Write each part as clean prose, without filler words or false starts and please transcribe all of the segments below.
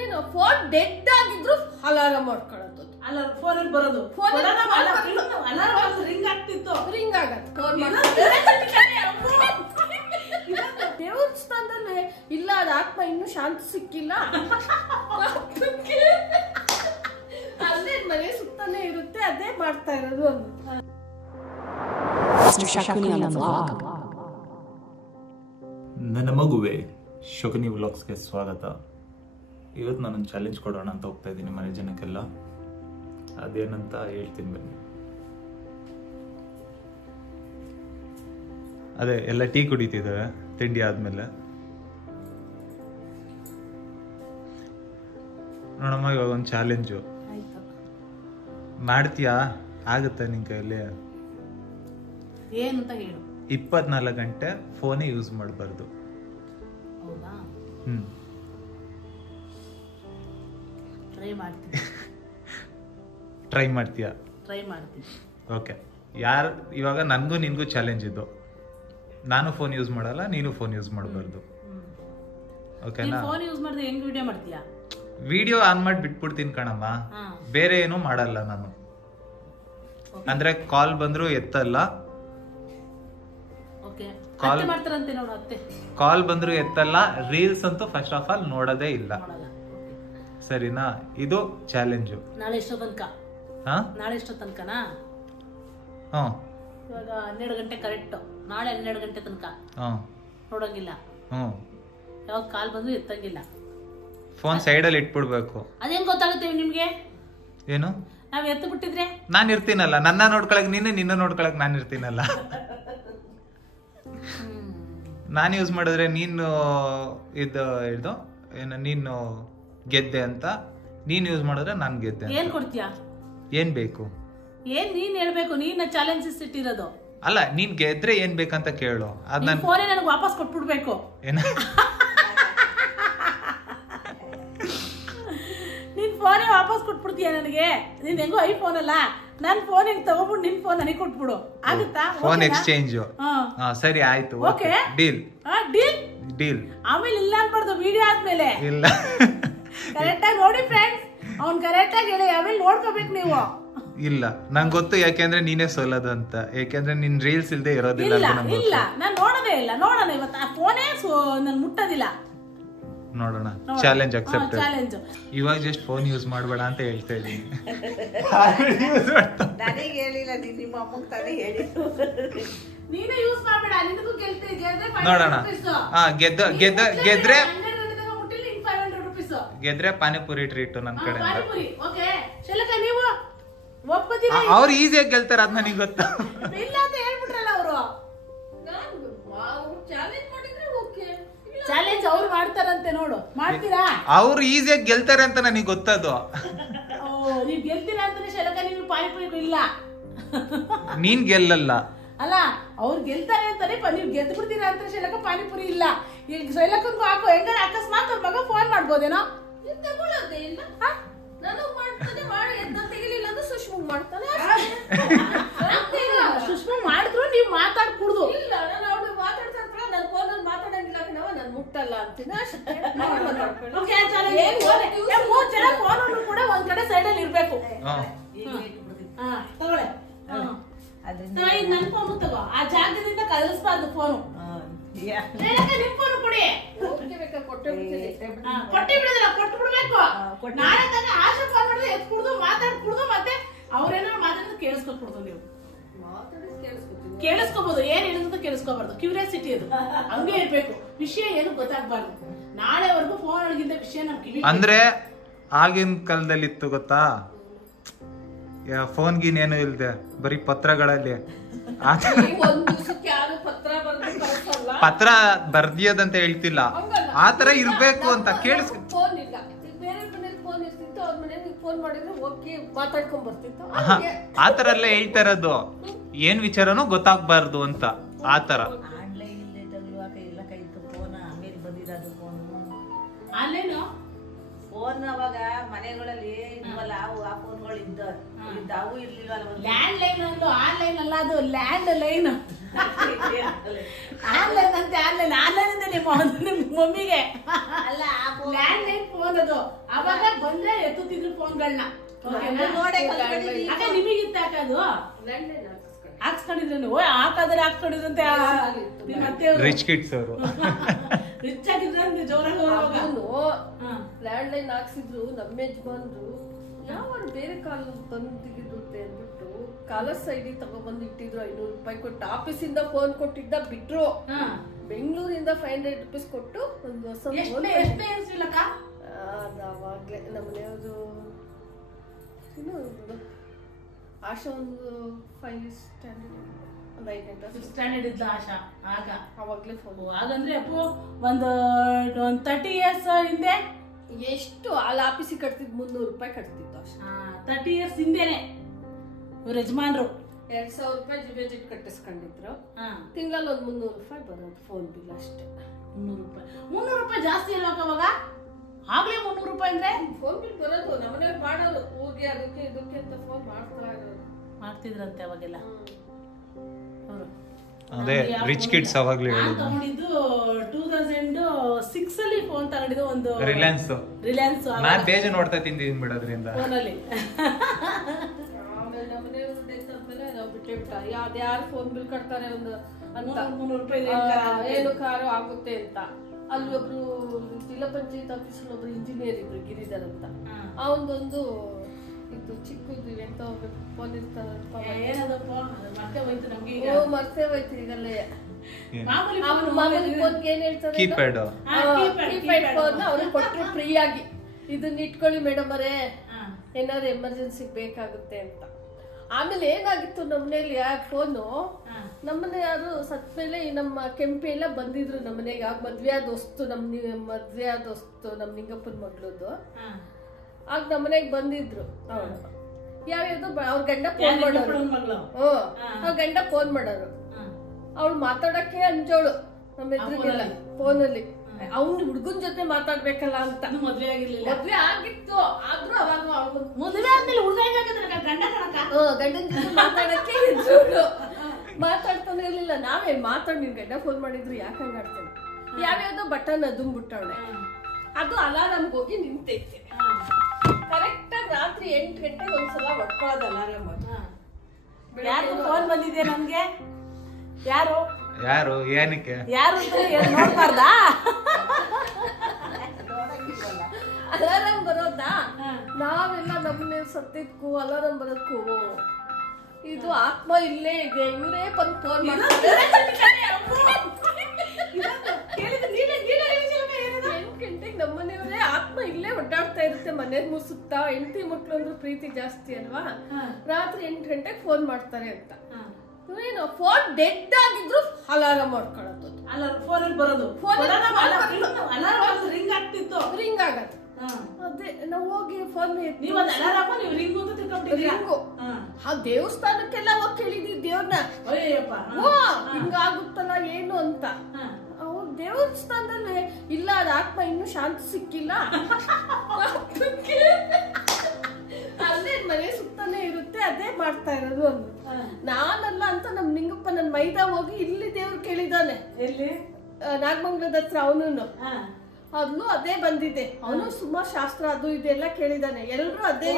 ಏನು phone dead ಆಗಿದ್ರು alarm ಮಾಡ್ಕೊಳ್ಳೋದು. ಅಲ್ಲ ಫೋನಲ್ಲಿ ಬರೋದು ಅಲಾರಾಮ್ ರಿಂಗ್ ಆಗ್ತಿತ್ತು. ರಿಂಗ್ ಆಗತ್ತೆ ದೇವಸ್ಥಾನದಲ್ಲಿ ಇಲ್ಲ, ಅದ ಆತ್ಮ ಇನ್ನೂ ಶಾಂತಿ ಸಿಕ್ಕಿಲ್ಲ. ಅಲ್ಲೇ ಮನೆ ಸುತ್ತಾನೆ ಇರುತ್ತೆ, ಅದೇ ಮಾಡ್ತಾ ಇರೋದು ಅಂತ. ನನ್ನ ಮಗುವೆ ಶಕುನಿ ವ್ಲಾಗ್ಸ್ಗೆ ಸ್ವಾಗತ. ಇವತ್ತು ನಾನೊಂದು ಚಾಲೆಂಜ್ ಕೊಡೋಣ ಅಂತ ಹೋಗ್ತಾ ಇದ್ದೀನಿ ಮನೆ ಜನಕ್ಕೆಲ್ಲ. ಅದೇನಂತ ಹೇಳ್ತೀನಿ ಬನ್ನಿ. ಅದೇ ಎಲ್ಲ ಟೀ ಕುಡಿತಿದ್ದೇವೆ ತಿಂಡಿ ಆದ್ಮೇಲೆ. ನೋಡಮ್ಮ, ಇವಾಗ ಒಂದು ಚಾಲೆಂಜು ಮಾಡ್ತೀಯಾ? ಆಗುತ್ತಾ ನಿನ್ ಕೈಯಲ್ಲಿ? ಏನಂತ ಹೇಳು. 24 ಗಂಟೆ ಫೋನೇ ಯೂಸ್ ಮಾಡಬಾರ್ದು. ಹೌದಾ? ಟ್ರೈ ಮಾಡ್ತೀಯಾ? ಟ್ರೈ ಮಾಡ್ತೀನಿ. ಓಕೆ, ಇವಾಗ ನನಗೂ ನಿನ್ಗೂ ಚಾಲೆಂಜ್ ಇದು. ನಾನು ಫೋನ್ ಯೂಸ್ ಮಾಡಲ್ಲ, ನೀನು ಫೋನ್ ಯೂಸ್ ಮಾಡಬಾರ್ದು. ಓಕೆನಾ? ಫೋನ್ ಯೂಸ್ ಮಾಡಿದ್ರೆ ಹೆಂಗ್ ವಿಡಿಯೋ ಮಾಡ್ತೀಯಾ? ವಿಡಿಯೋ ಆನ್ ಮಾಡಿ ಬಿಟ್ಬಿಡ್ತೀನಿ ಕಣಮ್ಮ. ಬೇರೆ ಏನು ಮಾಡಲ್ಲ ನಾನು. ಅಂದ್ರೆ ಕಾಲ್ ಬಂದ್ರು ಎತ್ತಲ್ಲ. ಕಾಲ್ ಬಂದ್ರು ಎತ್ತಲ್ಲ. ರೀಲ್ಸ್ ಅಂತೂ ಫಸ್ಟ್ ಆಫ್ ಆಲ್ ನೋಡೋದೇ ಇಲ್ಲ. ಸರಿನಾ? ಇದು ಚಾಲೆಂಜು. ನಾಳೆ ಎಷ್ಟೋ ತನಕ? ನಾಳೆ ಎಷ್ಟೋ ತನಕನಾ? ಇವಾಗ 12 ಗಂಟೆ ಕರೆಕ್ಟ್. ನಾಳೆ 12 ಗಂಟೆ ತನಕ ನೋಡಂಗಿಲ್ಲ. ಯಾವಾಗ ಕಾಲ್ ಬಂದ್ರು ಎತ್ತಂಗಿಲ್ಲ. ಫೋನ್ ಸೈಡಲ್ಲಿ ಇಟ್ಬಿಡ್ಬೇಕು. ಅದೇನ್ ಗೊತ್ತಾಗುತ್ತೆ ನಿಮ್ಗೆ? ಏನು? ನಾವ್ ಎತ್ತು ಬಿಟ್ಟಿದ್ರೆ ನಾನ್ ಇರ್ತೀನಲ್ಲ. ನನ್ನ ನೋಡ್ಕೊಳಕ್ ನೀನು, ನಿನ್ನ ನೋಡ್ಕೊಳಕ್ ನಾನು ಇರ್ತೀನಲ್ಲ. ನಾನು ಯೂಸ್ ಮಾಡಿದ್ರೆ ನೀನು ಇದು ಏನು, ನೀನು ಗೆದ್ದೆ ಅಂತ. ನೀನ್ ಯೂಸ್ ಮಾಡಿದ್ರೆ ನಾನ್ ಗೆದ್ದೆ. ಏನ್ ಕೊಡ್ತೀಯಾ? ಏನ್ ಬೇಕು? ಏನ್ ನೀನ್ ಹೇಳ್ಬೇಕು. ನೀನ್ ಚಾಲೆಂಜಸ್ ಇಟ್ಟಿರೋದು. ಅಲ್ಲ, ನೀನ್ ಗೆದ್ರೆ ಏನ್ ಬೇಕಂತ ಕೇಳು. ಅದ್ ನನ್ ಫೋನ್ ನನಗೆ ವಾಪಸ್ ಕೊಟ್ಬಿಡ್ಬೇಕು. ಏನ? ನಿನ್ ಫೋನೇ ವಾಪಸ್ ಕೊಟ್ಬಿಡ್ತೀಯ ನನಗೆ. ನೀನ್ ಹೆಂಗೋ ಐಫೋನ್ ಅಲ್ಲ, ನನ್ ಫೋನ್ ಹೆಂಗ್ ತಗೊಂಡ್ಬಿಟ್ಟು ನಿನ್ ಫೋನ್ ನನಗೆ ಕೊಟ್ಬಿಡು. ಆಗುತ್ತಾ? Phone exchange. ಸರಿ, ಆಯ್ತು. Okay, deal. ಡೀಲ್. ಆಮೇಲೆ ಇಲ್ಲ ಅನ್ಬಾರ್ದು ವಿಡಿಯೋ ಆದ್ಮೇಲೆ. ಇಲ್ಲ, ಕರೆಕ್ಟ್ ಆಗಿ ನೋಡಿ ಫ್ರೆಂಡ್ಸ್. ಅವ್ನ್ ಕರೆಕ್ಟ್ ಆಗಿ ಹೇಳಿ, ಆಮೇಲೆ ನೋಡ್ಕೋಬೇಕು ನೀವು. ಇಲ್ಲ, ನಂಗೆ ಗೊತ್ತು ಯಾಕೆಂದ್ರೆ ನೀನೇ ಸೋಲೋದು ಅಂತ. ಯಾಕೆಂದ್ರೆ ನಿನ್ ರೀಲ್ಸ್ ಇಲ್ದೆ ಇರೋದಿಲ್ಲ. ಇಲ್ಲ, ನಾನ್ ನೋಡೋದೇ ಇಲ್ಲ. ನೋಡೋಣ ಇವತ್ತು. ಆ ಫೋನೇ ನನ್ ಮುಟ್ಟೋದಿಲ್ಲ. ನೋಡೋಣ. Challenge accept. ಚಾಲೆಂಜ್. ಇವಾಗ ಜಸ್ಟ್ ಫೋನ್ ಯೂಸ್ ಮಾಡಬೇಡ ಅಂತ ಹೇಳ್ತಾ ಇದ್ದೀನಿ. ನನಗೆ ಹೇಳಿಲ್ಲ, ನಿಮ್ಮ ಅಮ್ಮಂಗೆ ತಾನೇ ಹೇಳಿದ್ದು. ನೀನೇ ಯೂಸ್ ಮಾಡಬೇಡ. ನಿನಗೂ ಗೆದ್ರೆ ನೋಡೋಣ. ಗೆದ್ರೆ ಪಾನಿಪುರಿ ಟ್ರೀಟ್ ನನ್ನ ಕಡೆ. ನೀವು ಅವ್ರು ಈಸಿಯಾಗಿ ಗೆಲ್ತಾರೆ, ಅದ್ ನನಗೆ ಗೊತ್ತಾ? ಇಲ್ಲ ಅಂತ ಹೇಳ್ಬಿಟ್ರಲ್ಲ ಅವರು. ಚಾಲೆಂಜ್ ಅವ್ರು ಮಾಡ್ತಾರಂತೆ, ನೋಡು. ಮಾಡ್ತೀರಾ? ಅವ್ರು ಈಸಿಯಾಗಿ ಗೆಲ್ತಾರೆ ಅಂತ ನನಗೆ ಗೊತ್ತದು. ನೀವ್ ಗೆಲ್ತೀರಾ ಅಂತಾನೆ ಶಲಕ. ನೀವು ಪಾನಿಪುರಿ ಇಲ್ಲ. ನೀನ್ ಗೆಲ್ಲಲ್ಲ. ಅಲ್ಲ, ಅವ್ರು ಗೆಲ್ತಾರೆ ಅಂತಾನೆ ನೀವ್ ಗೆದ್ದು ಬಿಡ್ತೀರಾ ಅಂತ ಶಲಕ. ಪಾನಿಪುರಿ ಇಲ್ಲ. ಈಗ ಶೈಲಕನ್ಗೂ ಹಾಕೋ. ಹೆಂಗಾರೆ ಅಕಸ್ಮಾತ್ ಅವ್ರ ಮಗ ಫೋನ್ ಮಾಡ್ಬೋದೇನೋ? ತಗೊಳ್ಳೋದೇ ಇಲ್ಲ. ನನಗ್ ಮಾಡ್ತಾನೆ, ಮಾಡಿ ತೆಗಿಲಿಲ್ಲ ಅಂದ್ರೆ ಸುಷ್ಮಗ್ ಮಾಡ್ತಾನೆ. ಸುಷ್ಮಾ ಮಾಡಿದ್ರು ನೀವ್ ಮಾತಾಡ್ಕೂಡ್ದು. ಇಲ್ಲ, ನಾನು ಅವ್ಳು ಮಾತಾಡ್ತಾ ಇರ್ತಾಳೆ, ನನ್ ಫೋನಲ್ಲಿ ಮಾತಾಡಂಗಿಲ್ಲ ಕಣವ, ನಾನು ಮುಟ್ಟಲ್ಲ ಅಂತೀನಿ ಅಷ್ಟೇ. 3 ಜನ ಫೋನ್ ಕೂಡ ಒಂದ್ ಕಡೆ ಸೈಡ್ ಅಲ್ಲಿ ಇರ್ಬೇಕು. ತಗೊಳ್ಳೆ. ನನ್ ಫೋನ್ ತಗೋ. ಆ ಜಾಗದಿಂದ ಕಲಿಸ್ಬಾರ್ದು ಫೋನು. ನಿಮ್ ಫೋನ್ ಕೊಡಿ. ಕೊಟ್ಟೆ ಬಿಡೋದಿಲ್ಲ, ಕೊಟ್ಟು ಬಿಡ್ಬೇಕು. ನಾಳೆ ತಾನೆ ಆಶಾ ಫೋನ್ ಮಾಡಿದ್ರೆ ಎತ್ಕುಡ್ದು, ಮಾತಾಡ್ಕುಡ್ದು, ಮತ್ತೆ ಅವ್ರೇನಾದ್ರು ಮಾತಾಡಿದ್ರೆ ಕೇಳಿಸ್ಕೊಟ್ಬಿಡ್ದು. ನೀವು ಕೇಳಿಸ್ಕೋಬಹುದು. ಏನ್ ಹೇಳಿದ್ರು ಕೇಳಿಸ್ಕೋಬಾರ್ದು. ಕ್ಯೂರಿಯಾಸಿಟಿ ಅದು ಹಂಗೆ ಇರ್ಬೇಕು. ವಿಷಯ ಏನು ಗೊತ್ತಾಗ್ಬಾರ್ದು. ನಾಳೆವರೆಗೂ ಫೋನ್ ಒಳಗಿಂದ ವಿಷಯ ನಮ್ ಕಿವಿ. ಅಂದ್ರೆ ಆಗಿನ ಕಾಲದಲ್ಲಿ ಇತ್ತು ಗೊತ್ತಾ, ಫೋನ್ ಗೀನ್ ಏನು ಇಲ್ದೆ ಬರೀ ಪತ್ರಗಳಲ್ಲಿ. ಪತ್ರ ಬರ್ದಿಯೋದಂತ ಹೇಳ್ತಿಲ್ಲ, ಆತರ ಇರ್ಬೇಕು ಅಂತ. ಕೇಳಿಸ್ ಫೋನ್ ಇಲ್ಲ, ಬೇರೆ ಮನೇಲಿ ಫೋನ್ ಇರ್ತಿತ್ತು, ಅವ್ರ ಮನೇಲಿ ಫೋನ್ ಮಾಡಿದ್ರೆ ಹೋಗಿ ಮಾತಾಡ್ಕೊಂಡ್ ಬರ್ತಿತ್ತು. ಆತರ ಎಲ್ಲ ಹೇಳ್ತಾ ಇರೋದು. ಏನ್ ವಿಚಾರನೂ ಗೊತ್ತಾಗ್ಬಾರ್ದು ಅಂತ. ಆತರ ಆನ್ಲೈನ್ ಇಲ್ಲ ಕೈ ಫೋನ್ ಆಮೇಲೆ ಬಂದಿರೋದು. ಆನ್ಲೈನ್ ಫೋನ್ ಅವಾಗ ಮನೆಗಳಲ್ಲಿ ಇಲ್ವಲ್ಲ, ಆ ಫೋನ್ಗಳು ಇದ್ದಾವು ಇರ್ಲಿಲ್ವಲ್ಲ. ಲ್ಯಾಂಡ್ ಲೈನ್ ಅಂದು ಆನ್ಲೈನ್ ಅಲ್ಲ, ಅದು ಲ್ಯಾಂಡ್ ಲೈನ್. ಆನ್ಲೈನ್ ಅಂತೆ ಆನ್ಲೈನ್ ಇಂದ ನಿಮ್ಮ ಮಮ್ಮಿಗೆ ಅಲ್ಲ ಲ್ಯಾಂಡ್ಲೈನ್ ಫೋನ್ ಅದು ಅವಾಗ ಬಂದ್ರೆ ಎತ್ತುತ್ತಿದ್ರು ಫೋನ್ಗಳನ್ನ ನೋಡೇ ಅಕ್ಕ ನಿಮಗಿತ್ತ ಅದು ಹಾಕ್ಸ್ಕೊಂಡಿದ್ರು ಹಾಕ್ಸ್ಕೊಂಡಿದ್ರಂತೆ ಮತ್ತೆ ರಿಚ್ ಕಿಡ್ಸ್ ಅವರು ರಿಚ್ ಆಗಿದ್ರಂತೆ ಜೋರಾಗಿ ಲ್ಯಾಂಡ್ ಲೈನ್ ಹಾಕ್ಸಿದ್ರು ನಮ್ಮ ಯಜಮಾನ್ರು ಯಾವ ಬೇರೆ ಕಾಲ ತಂದಿರುತ್ತೆ ಅಂದ್ಬಿಟ್ಟು ಕಾಲರ್ ಸೈಡಿ ತಗೊಬಂದು ಇಟ್ಟಿದ್ರು 500 ರೂಪಾಯಿ ಕೊಟ್ಟು ಆಫೀಸಿಂದ ಫೋನ್ ಕೊಟ್ಟಿದ್ದ ಬಿಟ್ರು ಬೆಂಗಳೂರಿಂದ 500 ರೂಪೀಸ್ ಕೊಟ್ಟು ಒಂದು ಹೊಸ ಅವಾಗ್ಲೇ ನಮ್ಮನೆಯವ್ರು ಆಶಾ ಒಂದು 5 ಸ್ಟ್ಯಾಂಡರ್ಡ್ ಇದ್ದ ಆಶಾ ಆಗ ಅವಾಗ್ಲೇ ಫೋನ್ ಹಾಗಂದ್ರೆ ಅಪ್ಪು ಒಂದು 30 ಇಯರ್ಸ್ ಹಿಂದೆ ಎಷ್ಟು ಅಲ್ಲಿ ಆಫೀಸಿಗೆ ಕಟ್ತಿದ್ 300 ರೂಪಾಯಿ ಕಟ್ತಿತ್ತು ಅಷ್ಟೇ 30 ಇಯರ್ಸ್ ಹಿಂದೆನೆ ಇವ್ರ ಯಜಮಾನ್ರು 2000 ರೂಪಾಯಿ ಡಿಪಾಸಿಟ್ ಕಟ್ಟಿಸ್ಕೊಂಡಿದ್ರು ತಿಂಗಳಲ್ಲಿ ಒಂದು 300 ರೂಪಾಯಿ ಬರೋದು ಫೋನ್ ಬಿಲ್ ಅಷ್ಟೇ 300 ರೂಪಾಯಿ ಜಾಸ್ತಿ ಇಲ್ವಾಗ ಅವಾಗ ಆಗ್ಲೇ 300 ರೂಪಾಯಿ ಅಂದ್ರೆ ಫೋನ್ ಬಿಲ್ ಬರೋದು ನಮ್ಮನೆ ಮಾಡೋದು ಊರಿಗೆ ಅದಕ್ಕೆ ಇದಕ್ಕೆ ಅಂತ ಫೋನ್ ಮಾಡ್ತಿದ್ರಂತೆ ಅವಾಗೆಲ್ಲ ಅದೇ ರಿಚ್ ಕಿಡ್ಸ್ ಅವಾಗ್ಲೇ ಹೇಳಿದ್ದು ತಗೊಂಡಿದ್ದು 2006 ಅಲ್ಲಿ ಫೋನ್ ತಗೊಂಡಿದ್ದು ಒಂದು ರಿಲಯನ್ಸ್ ನಾನ್ ಬೇಜ ನೋಡ್ತಾ ತಿಂದಿದ್ದೀನಿ ಬಿಡೋದ್ರಿಂದ ಫೋನಲ್ಲಿ ಆಮೇಲೆ ನಮ್ಮನೆ ಆದ್ಮೇಲೆ ನಾವು ಬಿಟ್ಟೆ ಯಾರು ಫೋನ್ ಬಿಲ್ ಕಟ್ತಾರೆ ಒಂದು ಅಂತ 300 ರೂಪಾಯಿ ಏನು ಕಾರು ಆಗುತ್ತೆ ಅಂತ ಅಲ್ಲಿ ಒಬ್ರು ಜಿಲ್ಲಾ ಪಂಚಾಯತ್ ಆಫೀಸಲ್ಲಿ ಒಬ್ರು ಇಂಜಿನಿಯರ್ ಇದ್ರು ಗಿರಿಧರ್ ಅಂತ ಅವನದೊಂದು ಇದು ಚಿಕ್ಕದು ಎಂತ ಫೋನ್ ಇರ್ತಾರಪ್ಪ ಮರ್ತೇ ಹೋಯ್ತು ಈಗಲ್ಲೇ ಮಾಮೂಲಿ ಫೋನ್ಗೆ ಏನ್ ಹೇಳ್ತಾರೆ ಕೀಪ್ಯಾಡ್ ಫೋನ್ ಅವ್ರಿಗೆ ಕೊಟ್ರು ಫ್ರೀ ಆಗಿ ಇದನ್ನ ಇಟ್ಕೊಳ್ಳಿ ಮೇಡಮ್ ಅವರೇ ಏನಾದ್ರು ಎಮರ್ಜೆನ್ಸಿಗೆ ಬೇಕಾಗುತ್ತೆ ಅಂತ ಆಮೇಲೆ ಏನಾಗಿತ್ತು ನಮ್ಮನೇಲಿ ಫೋನು ನಮ್ಮನೆ ಯಾರು ಸತ್ಮೇಲೆ ನಮ್ಮ ಕೆಂಪಿ ಎಲ್ಲ ಬಂದಿದ್ರು ನಮ್ಮನೆಗೆ ಆಗ ಮದ್ವೆ ಆದ ವಸ್ತು ನಮ್ ನಿಂಗಪ್ಪನ ಮಗಳದು ಆಗ ನಮ್ಮನೆಗೆ ಬಂದಿದ್ರು ಅವಳು ಯಾವ್ಯಾವ್ದು ಅವ್ರ ಗಂಡ ಫೋನ್ ಮಾಡೋರು ಅವ್ರ ಗಂಡ ಫೋನ್ ಮಾಡೋರು ಅವಳು ಮಾತಾಡಕ್ಕೆ ಅಂಜೋಳು ನಮ್ಮ ಎದುರಿಗೆಲ್ಲ ಫೋನಲ್ಲಿ ಅವ್ನು ಹುಡುಗನ್ ಜೊತೆ ಮಾತಾಡ್ಬೇಕಲ್ಲ ಅಂತ ಮದ್ವೆ ಆಗಿರ್ಲಿಲ್ಲ ಮದ್ವೆ ಆಗಿತ್ತು ಆದ್ರೂ ಅವಾಗ ಅವಳು ಮದ್ವೆ ಆದ್ಮೇಲೆ ಹುಡುಗ ಗಂಡನ ಜೊತೆ ಮಾತಾಡಕ್ಕೆ ಅಂಜೋಳು ಮಾತಾಡ್ತಾನೆ ಇರ್ಲಿಲ್ಲ ನಾವೇ ನಿನ್ ಗಂಡ ಫೋನ್ ಮಾಡಿದ್ರು ಯಾಕೆ ಹಂಗಾಡ್ತೇನೆ ಯಾವ್ಯಾವ್ದೋ ಬಟನ್ ಅದುಂಬಿಟ್ಟವಳೆ ಅದು ಅಲಾರಾಮ್ಗೆ ಹೋಗಿ ನಿಂತೈತೆ ಕರೆಕ್ಟ್ ಆಗಿ ರಾತ್ರಿ 8 ಗಂಟೆಗೆ ಒಂದ್ಸಲ ಹೊಡ್ಕೊಳ್ಳೋದು ಅಲಾರಾಮ್ ಯಾರು ಫೋನ್ ಬಂದಿದೆ ನಮ್ಗೆ ಯಾರು ಏನಕ್ಕೆ ಯಾರು ನೋಡ್ಬಾರ್ದಾ ಅಲಾರಾಮ್ ಬರೋದಾ ನಾವೆಲ್ಲ ನಮ್ಮನೆ ಸತ್ತಿದ್ಕು ಅಲಾರಾಮ್ ಬರೋದಕ್ಕೂ ಇದು ಆತ್ಮ ಇಲ್ಲೇ ಇದೆ ಇವರೇ ಬಂದು ಫೋನ್ ಮಾಡ್ತಾರೆ 8 ಗಂಟೆಗೆ ನಮ್ಮನೆಯವರೇ ಆತ್ಮ ಇಲ್ಲೇ ಒಡ್ಡಾಡ್ತಾ ಇರುತ್ತೆ ಮನೆ ಮುಸುತ್ತಾ ಹೆಂಡತಿ ಮಕ್ಳು ಅಂದ್ರೆ ಪ್ರೀತಿ ಜಾಸ್ತಿ ಅಲ್ವಾ ರಾತ್ರಿ 8 ಗಂಟೆಗೆ ಫೋನ್ ಮಾಡ್ತಾರೆ ಅಂತ ಏನು ಫೋನ್ ಡೆಡ್ ಆಗಿದ್ರು ಅಲಾರಾಮ್ ಮಾಡ್ಕೊಳ್ಳೋದು ಫೋನಲ್ಲಿ ಬರೋದು ರಿಂಗ್ ಆಗ್ತಿತ್ತು ರಿಂಗ್ ಆಗತ್ತೆ ಅದೇ ನಾವು ಹೋಗಿ ಫೋನ್ ರಿಂಗು ಆ ದೇವಸ್ಥಾನಕ್ಕೆಲ್ಲ ಹೋಗಿ ಕೇಳಿದ್ವಿ ದೇವ್ರನ್ನ ಹಿಂಗಾಗುತ್ತಲ್ಲ ಏನು ಅಂತ ಅವ್ರ ದೇವಸ್ಥಾನದಲ್ಲಿ ಇಲ್ಲ ಅದ ಆತ್ಮ ಇನ್ನೂ ಶಾಂತಿ ಸಿಕ್ಕಿಲ್ಲ ಅಲ್ಲೇ ಮನೆ ಸುತ್ತಾನೆ ಇರುತ್ತೆ ಅದೇ ಮಾಡ್ತಾ ಇರೋದು ಅಂದ್ರು ನಾನಲ್ಲ ಅಂತ ನಮ್ ನಿಂಗಪ್ಪ ನನ್ ಮೈದಾ ಹೋಗಿ ಇಲ್ಲಿ ದೇವ್ರು ಕೇಳಿದಾನೆ ಎಲ್ಲಿ ನಾಗಮಂಗಲದ ಹತ್ರ ಅವನು ಅದ್ನು ಅದೇ ಬಂದಿದೆ ಅವನು ಸುಮಾರು ಶಾಸ್ತ್ರ ಅದು ಇದೆಲ್ಲ ಕೇಳಿದಾನೆ ಎಲ್ರು ಅದೇ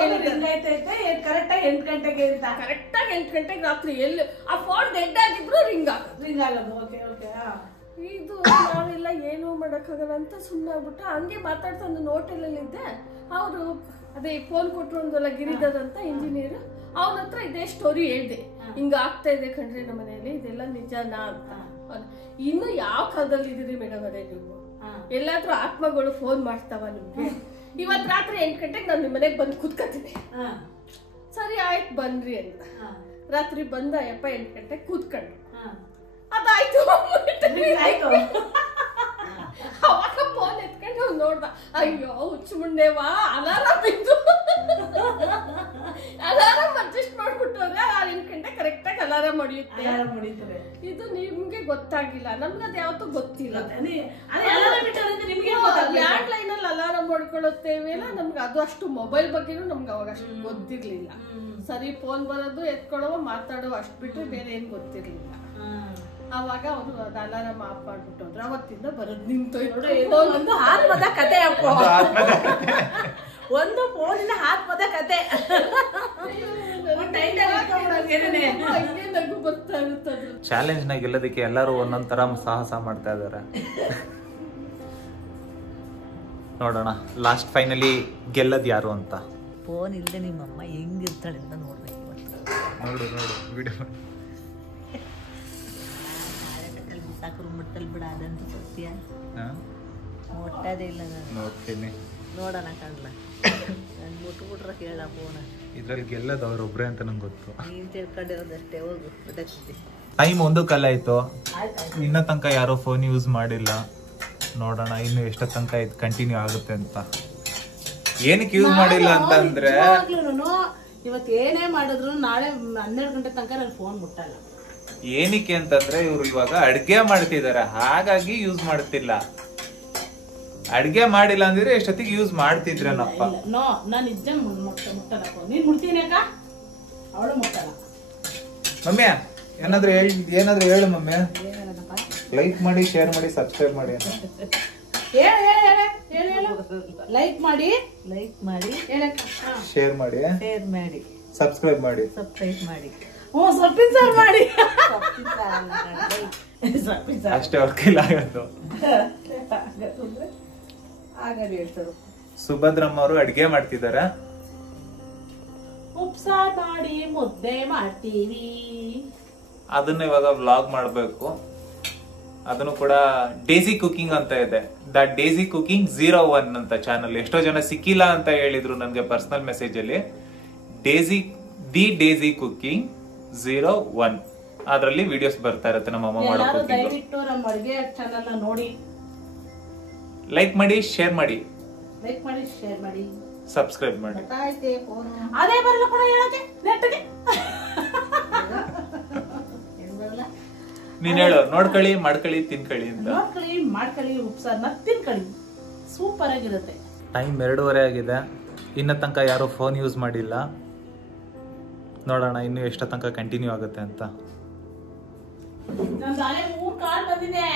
ಕರೆಕ್ಟ್ ಆಗಿ 8 ಗಂಟೆಗೆ ಕರೆಕ್ಟ್ ಆಗಿ 8 ಗಂಟೆಗೆ ರಾತ್ರಿ ಎಲ್ಲಿ ಆ ಫೋನ್ ಡೆಡ್ ಆಗಿದ್ರು ರಿಂಗ್ ಆಗೋದು ಇದು ನಾವೆಲ್ಲ ಏನು ಮಾಡಕ್ಕಾಗಲ್ಲ ಅಂತ ಸುಮ್ಮನೆ ಆಗ್ಬಿಟ್ಟು ಹಂಗೆ ಮಾತಾಡ್ತಾ ಒಂದು ಹೋಟೆಲಲ್ಲಿದ್ದೆ ಅವರು ಅದೇ ಫೋನ್ ಕೊಟ್ರು ಒಂದಲ್ಲ ಗಿರಿಧರ್ ಅಂತ ಇಂಜಿನಿಯರ್ ಅವನ ಹತ್ರ ಇದೇ ಸ್ಟೋರಿ ಹೇಳ್ದೆ ಹಿಂಗ ಆಗ್ತಾ ಇದೆ ಕಣ್ರಿ ನಮ್ಮ ಮನೆಯಲ್ಲಿ ಇದೆಲ್ಲ ನಿಜನಾ ಅಂತ ಇನ್ನು ಯಾವ ಕಾಲದಲ್ಲಿ ಇದೀರಿ ಮೇಡಮ್ ಅವರೇ ನೀವು ಎಲ್ಲಾದ್ರೂ ಆತ್ಮಗಳು ಫೋನ್ ಮಾಡ್ತಾವ ನಿಮ್ಗೆ ಇವತ್ ರಾತ್ರಿ 8 ಗಂಟೆಗೆ ನಾನು ನಿಮ್ಮ ಮನೆಗೆ ಬಂದು ಕೂತ್ಕೊತೀನಿ ಸರಿ ಆಯ್ತು ಬನ್ರಿ ಅಂತ ರಾತ್ರಿ ಬಂದ ಯಪ್ಪ 8 ಗಂಟೆಗೆ ಕೂತ್ಕೊಂಡ್ರು ಅದಾಯ್ತು ಅವಾಗ ಫೋನ್ ಎತ್ಕೊಂಡು ನೋಡ್ದ ಅಯ್ಯೋ ಹುಚ್ಚು ಮುಂಡೆವಾ ಅಲಾರಾಮ್ ಇದ್ದು ಅಲಾರಾಮ್ ಅಡ್ಜಸ್ಟ್ ಮಾಡ್ಬಿಟ್ಟವ್ರೆ 8 ಗಂಟೆ ಕರೆಕ್ಟ್ ಆಗಿ ಅಲಾರಾಮ್ ಹೊಡಿಯುತ್ತೆ ಇದು ನಿಮ್ಗೆ ಗೊತ್ತಾಗಿಲ್ಲ ನಮ್ಗೆ ಅದ್ ಯಾವತ್ತೂ ಗೊತ್ತಿಲ್ಲ ಲ್ಯಾಂಡ್ ಲೈನ್ ಅಲ್ಲಿ ಅಲಾರಾಮ್ ಹೊಡ್ಕೊಳ್ಳುತ್ತೇವೆಲ್ಲ ನಮ್ಗೆ ಅದು ಅಷ್ಟು ಮೊಬೈಲ್ ಬಗ್ಗೆನೂ ನಮ್ಗೆ ಅವಾಗ ಅಷ್ಟು ಗೊತ್ತಿರ್ಲಿಲ್ಲ ಸರಿ ಫೋನ್ ಬರೋದು ಎತ್ಕೊಳ್ಳೋ ಮಾತಾಡೋ ಅಷ್ಟು ಬಿಟ್ಟು ಬೇರೆ ಏನ್ ಗೊತ್ತಿರ್ಲಿಲ್ಲ ಅವಾಗ ಅವರು ಅಲಾರಾಮ್ ಆಫ್ ಮಾಡ್ಬಿಟ್ಟು ಹೋದ್ರು. ಅವತ್ತಿಂದ ಬರೋದು ನಿಂತೋಯ್ತು. ಒಂದು ಆತ್ಮದ ಕತೆ ಅಪ್ಪ, ಒಂದು ಫೋನಿನ ಆತ್ಮದ ಕತೆ. ನಗು ಬರ್ತಾ ಇರುತ್ತೆ. ಚಾಲೆಂಜ್ ನ ಗೆಲ್ಲೋದಕ್ಕೆ ಎಲ್ಲರೂ ಒಂದೊಂದ್ ತರ ಸಾಹಸ ಮಾಡ್ತಾ ಇದಾರೆ. ನೋಡೋಣ ಲಾಸ್ಟ್ ಫೈನಲಿ ಗೆಲ್ಲದ್ ಯಾರು ಅಂತ. ಫೋನ್ ಇಲ್ಲದೆ ನಿಮ್ಮಮ್ಮ ಹೆಂಗಿರ್ತಾಳೆ ಅಂತ ನೋಡ್ಬೇಕು ಇವತ್ತು. ನೋಡು ವಿಡಿಯೋ ಸಾಕರು ಮುಟ್ಟಲ್ ಬಿಡ, ಅದಂತೂ ಸತ್ಯ. ಮುಟ್ಟೋದೇ ಇಲ್ಲ ನಾನು. ನೋಡ್ತೀನಿ, ನೋಡೋಣ ಕಾಣಲ್ಲ. ನಾನು ಮುಟ್ಬಿಟ್ರೆ ಕೇಳ ಫೋನ. ಇದ್ರಲ್ಲಿ ಗೆಲ್ಲೋದು ಅವ್ರೊಬ್ರೆ ಅಂತ ನಂಗೆ ಗೊತ್ತು. ನೀನ್ ತಿಳ್ಕೊಂಡಿರೋದಷ್ಟೇ, ಹೋಗು ಗೊತ್ತಾಗ್ತದೆ. ಟೈಮ್ 1 ಕಾಲ ಆಯ್ತು, ಇನ್ನ ತನಕ ಯಾರೋ ಫೋನ್ ಯೂಸ್ ಮಾಡಿಲ್ಲ. ನೋಡೋಣ ಇನ್ನು ಎಷ್ಟ ತನಕ ಇದು ಕಂಟಿನ್ಯೂ ಆಗುತ್ತೆ ಅಂತ. ಏನಕ್ಕೆ ಯೂಸ್ ಮಾಡಿಲ್ಲ ಅಂತಂದ್ರೆ ಇವತ್ತು ಏನೇ ಮಾಡಿದ್ರು ನಾಳೆ 12 ಗಂಟೆ ತನಕ ನಾನು ಫೋನ್ ಮುಟ್ಟಲ್ಲ. ಏನಕ್ಕೆ ಅಂತಂದ್ರೆ ಇವ್ರು ಇವಾಗ ಅಡ್ಗೆ ಮಾಡ್ತಿದಾರೆ, ಹಾಗಾಗಿ ಯೂಸ್ ಮಾಡ್ತಿಲ್ಲ. ಅಡ್ಗೆ ಮಾಡಿಲ್ಲ ಅಂದ್ರೆ ಎಷ್ಟೊತ್ತಿಗೆ ಯೂಸ್ ಮಾಡ್ತಿದ್ರೇನಪ್ಪ. ನೋ, ನಾನು ನಿಜ ಮುಟ್ಟಲ್ಲ. ನೀನ್ ಮುಟ್ತೀನಿ ಅಕ್ಕ, ಅವಳು ಮುಟ್ಟಲ್ಲ. ಮಮ್ಮಿ ಏನಾದ್ರು ಹೇಳು ಮಮ್ಮಿ. ಲೈಕ್ ಮಾಡಿ, ಶೇರ್ ಮಾಡಿ, ಸಬ್ಸ್ಕ್ರೈಬ್ ಮಾಡಿ ಅಂತ ಲೈಕ್ ಮಾಡಿ, ಶೇರ್ ಮಾಡಿ, ಸಬ್ಸ್ಕ್ರೈಬ್ ಮಾಡಿ. ಸೊಪ್ಪಿನ ಸಾರು ಮಾಡಿ. ಅಷ್ಟೇ ಅವ್ರ ಕೈಲಿ ಆಗೋದು. ಸುಭದ್ರಮ್ಮ ಅವರು ಅಡ್ಗೆ ಮಾಡ್ತಿದಾರೆ. ಉಪ್ಸಾರು ಮಾಡಿ ಮುದ್ದೆ ಮಾಡ್ತೀವಿ. ಅದನ್ನ ಇವಾಗ ವ್ಲಾಗ್ ಮಾಡ್ಬೇಕು. ಅದನ್ನು ಕೂಡ ಡೇಸಿ ಕುಕಿಂಗ್ ಅಂತ ಇದೆ. ದ ಡೇಸಿ ಕುಕಿಂಗ್ 01 ಅಂತ ಚಾನಲ್. ಎಷ್ಟೋ ಜನ ಸಿಕ್ಕಿಲ್ಲ ಅಂತ ಹೇಳಿದ್ರು ನನ್ಗೆ ಪರ್ಸನಲ್ ಮೆಸೇಜ್ ಅಲ್ಲಿ. ಡೇಸಿ ಕುಕಿಂಗ್ 01 ಅದ್ರಲ್ಲಿ ವಿಡಿಯೋಸ್ ಬರ್ತಾ ಇರುತ್ತೆ ನಮ್ಮ ಅಮ್ಮ ಮಾಡೋ ಕುಕಿಂಗ್. ದಯವಿಟ್ಟು ನಮ್ಮ ಅಡುಗೆ ಚಾನಲ್ ನ ನೋಡಿ, ಲೈಕ್ ಮಾಡಿ, ಶೇರ್ ಮಾಡಿ, ಸಬ್ಸ್ಕ್ರೈಬ್ ಮಾಡಿ. ಅದೇ ಬರಲ್ಲ ಕೂಡ ಹೇಳಕ್ಕೆ ನೆಟ್ಟಿಗೆ. ನೀನ್ ಹೇಳು, ನೋಡ್ಕೊಳ್ಳಿ, ಮಾಡ್ಕೊಳ್ಳಿ, ತಿನ್ಕೊಳ್ಳಿ ಅಂತ. ಮಾಡ್ಕೊಳ್ಳಿ, ಉಪ್ಸಾರ್ನ ತಿನ್ಕೊಳ್ಳಿ, ಸೂಪರ್ ಆಗಿರುತ್ತೆ. ಟೈಮ್ 2:30 ಆಗಿದೆ. ಇನ್ನ ತನಕ ಯಾರು ಫೋನ್ ಯೂಸ್ ಮಾಡಿಲ್ಲ. ನೋಡೋಣ ಇನ್ನು ಎಷ್ಟು ತನಕ ಕಂಟಿನ್ಯೂ ಆಗುತ್ತೆ ಅಂತ. ಆಗ್ಲೇ 3 ಕಾಲ್ ಬಂದಿದೆ.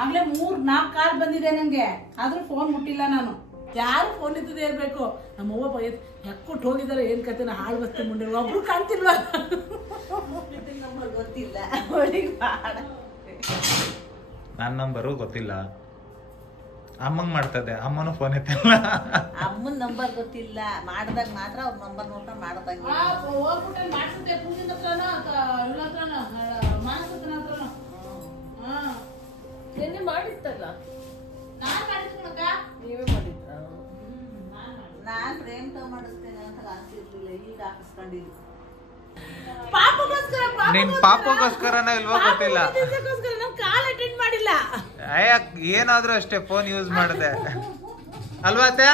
ಆಗ್ಲೇ 3-4 ಕಾಲ್ ಬಂದಿದೆ ನಂಗೆ, ಆದ್ರೂ ಫೋನ್ ಮುಟ್ಟಿಲ್ಲ ನಾನು. ಯಾರು ಫೋನ್ ಇದ್ದದೇ ಇರ್ಬೇಕು. ನಮ್ಮ ಅವ್ವ ಬೈದ್ ಯಾಕೊಟ್ಟು ಹೋಗಿದಾರೆ, ಏನ್ ಕತೆ ಹಾಳು ಬಸ್ತಿ ಮುಂಡೆ ಒಬ್ರು ಕಾಣ್ತಿಲ್ವಾ. ನಂಬರ್ ಗೊತ್ತಿಲ್ಲ, ನನ್ನ ನಂಬರು ಗೊತ್ತಿಲ್ಲ. ಅಮ್ಮಂಗ್ ಮಾಡ್ತದೆ, ಅಮ್ಮನೂ ಫೋನ್ ಎತ್ತಲ್ಲ. ಅಮ್ಮನ ನಂಬರ್ ಗೊತ್ತಿಲ್ಲ, ಮಾಡಿದಾಗ ಮಾತ್ರ ಅವ್ರ ನಂಬರ್ ನೋಡ್ಕೊಂಡು ಮಾಡ್ದಂಗೆ. ಮಾಡ್ಸುತ್ತೆ ಪೂಜಿನ ಹತ್ರನ, ಇವಳ ಹತ್ರನ, ಮಾನಸನ ಹತ್ರನ. ನಿನ್ನೆ ಮಾಡಿತ್ತಲ್ಲ, ನಾನ್ ಮಾಡಿಸ್ಕೊಳಕ, ನೀವೇ ಮಾಡಿದ್ರ? ನಾನ್ ಪ್ರೇಮ್ ಮಾಡಿಸ್ತೇನೆ ಅಂತ ಹಾಕ್ತಿರ್ಲಿಲ್ಲ, ಈಗ ಹಾಕಿಸ್ಕೊಂಡಿದ್ವಿ. ನಿನ್ ಪಾಪಗೋಸ್ಕರನ ಇಲ್ವೋ ಗೊತ್ತಿಲ್ಲ. ನಾನು ಕಾಲ್ ಅಟೆಂಡ್ ಮಾಡಿಲ್ಲ. ಏನಾದ್ರೂ ಅಷ್ಟೇ ಫೋನ್ ಯೂಸ್ ಮಾಡಿದೆ ಅಲ್ವಾ ಅತ್ತೆ?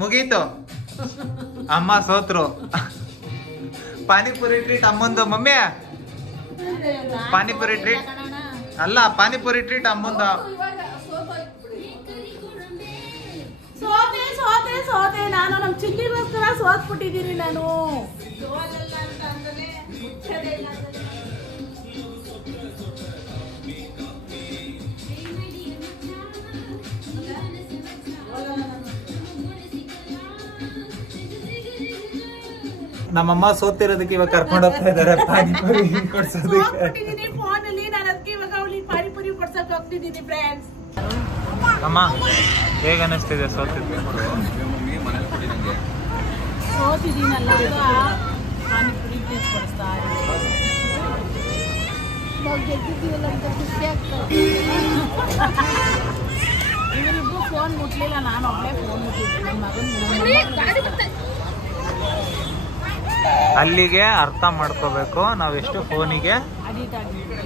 ಮುಗೀತು. ಅಮ್ಮ ಸೋತ್ರು. ಪಾನಿಪುರಿ ಟ್ರೀಟ್ ಅಮ್ಮಂದು. ಮಮ್ಮಿ ಪಾನಿಪುರಿ ಟ್ರೀಟ್ ಅಲ್ಲ, ಪಾನಿಪುರಿ ಟ್ರೀಟ್ ಅಮ್ಮಂದು. ಸೋತೆ ನಾನು ನಮ್ ಚಿಲ್ಲಿಗೋಸ್ಕರ ಸೋತ್ಬಿಟ್ಟಿದ್ದೀನಿ ನಾನು. ನಮ್ಮಮ್ಮ ಸೋತಿರೋದಕ್ಕೆ ಇವಾಗ ಕರ್ಕೊಂಡು ಹೋಗ್ತಾ ಇದಾರೆ ಪಾನಿಪುರಿ ಕೊಡ್ಸೋದಕ್ಕೆ. ಫೋನ್ ಅಲ್ಲಿ ನಾನು ಅದಕ್ಕೆ ಇವಾಗ ಅವಳಿಗೆ ಪಾನಿಪುರಿ ಕೊಡ್ಸಕ್ ಹೋಗ್ತಿದ್ದೀನಿ ಫ್ರೆಂಡ್ಸ್. ಅಮ್ಮ ಹೇಗೆ ಅನಿಸ್ತಿದೆ ಸೋತಿದ್ದೆ? ಸೋತಿದ್ದೀನಲ್ಲ, ಪಾನಿಪುರಿ ಕೊಡಿಸ್ತಾ ಇವರಿಬ್ರು ಫೋನ್ ಮುಟ್ಲಿಲ್ಲ, ನಾನು ಒಬ್ಬಳೇ ಫೋನ್ ಮುಟ್ಟಿದ್ದೆ. ನನ್ನ ಮಗನ ಅಲ್ಲಿಗೆ ಅರ್ಥ ಮಾಡ್ಕೋಬೇಕು ನಾವೆಷ್ಟು ಫೋನಿಗೆ ಅಡಿಟ್ ಆಗಿದ್ದೀವಿ.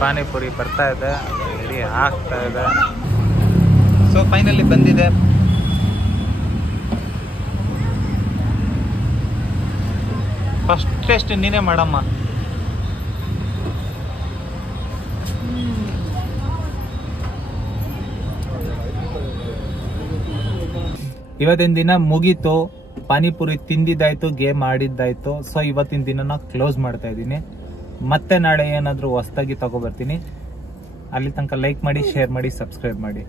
ಪಾನಿಪುರಿ ಬರ್ತಾ ಇದೆ, ರೆಡಿ ಆಗ್ತಾ ಇದೆ. ಸೊ ಫೈನಲಿ ಬಂದಿದೆ. ಫಸ್ಟ್ ಟೆಸ್ಟ್ ನೀನೇ ಮಾಡಮ್ಮ. ಇವತ್ತಿನ ದಿನ ಮುಗೀತು. ಪಾನಿಪುರಿ ತಿಂದಿದ್ದಾಯ್ತು, ಗೇಮ್ ಆಡಿದ್ದಾಯ್ತು. ಸೊ ಇವತ್ತಿನ ದಿನನ ಕ್ಲೋಸ್ ಮಾಡ್ತಾ ಇದ್ದೀನಿ. ಮತ್ತೆ ನಾಳೆ ಏನಾದರೂ ಹೊಸದಾಗಿ ತಗೊಬರ್ತೀನಿ. ಅಲ್ಲಿ ತನಕ ಲೈಕ್ ಮಾಡಿ, ಶೇರ್ ಮಾಡಿ, ಸಬ್ಸ್ಕ್ರೈಬ್ ಮಾಡಿ.